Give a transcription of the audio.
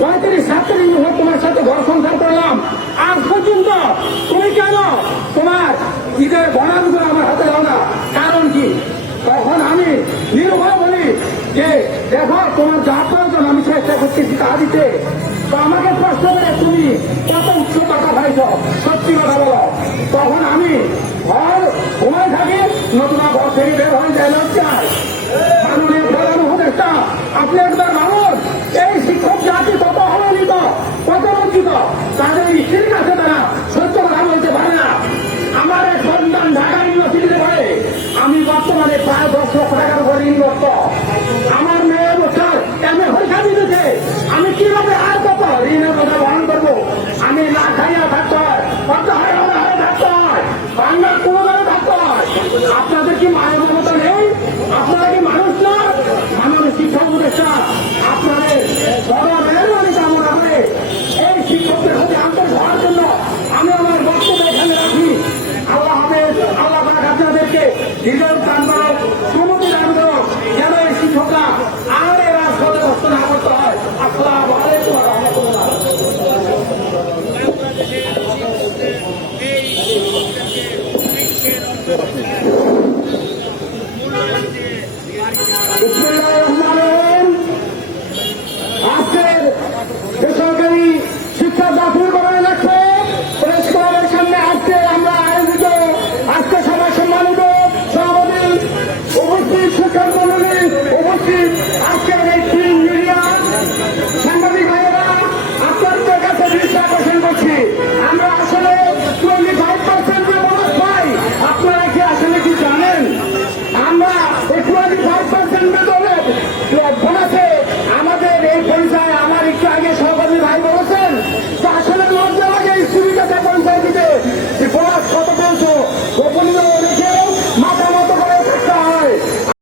পঁয়ত্রিশ, সাতত্রিশ বছর তোমার সাথে ঘর সংসার করলাম। আজ পর্যন্ত তুমি কেন তোমার ঈদের বনানগুলো আমার হাতে দাও না? কারণ কি? তখন আমি নির্ভয় বলি যে, দেখো, তোমার যা প্রয়োজন, আমি চেষ্টা করতেছি তা দিতে। তো আমাকে প্রশ্ন করে তুমি কত উচ্চ টাকা পাইছ? সত্যি কথা বলো। তখন আমি ঘর ঘুমাই থাকি, নতুন ঘর থেকে বের হয়ে যায় লজ্জায় মাননীয় প্রধান উপদেষ্টা, আপনি একবার মানুষ, এই শিক্ষক জাতি বঞ্চিত তাদের স্ত্রীর কাছে তারা সত্য কথা বলতে পারে না। আমার এক সন্তান ঢাকা ইউনিভার্সিটিতে পড়ে। আমি বর্তমানে প্রায় দশ লক্ষ টাকার উপর ঋণ করত আমার মেয়ে বছর এমন এ পরীক্ষা দিতেছে। আমি কীভাবে আর কত ঋণের কথা বহন করব? আমি না খাইয়া থাকতে হয়। অর্থাৎ হয় আপনাদের কি মায়ের মতো নেই? আপনারা কি মানুষ 그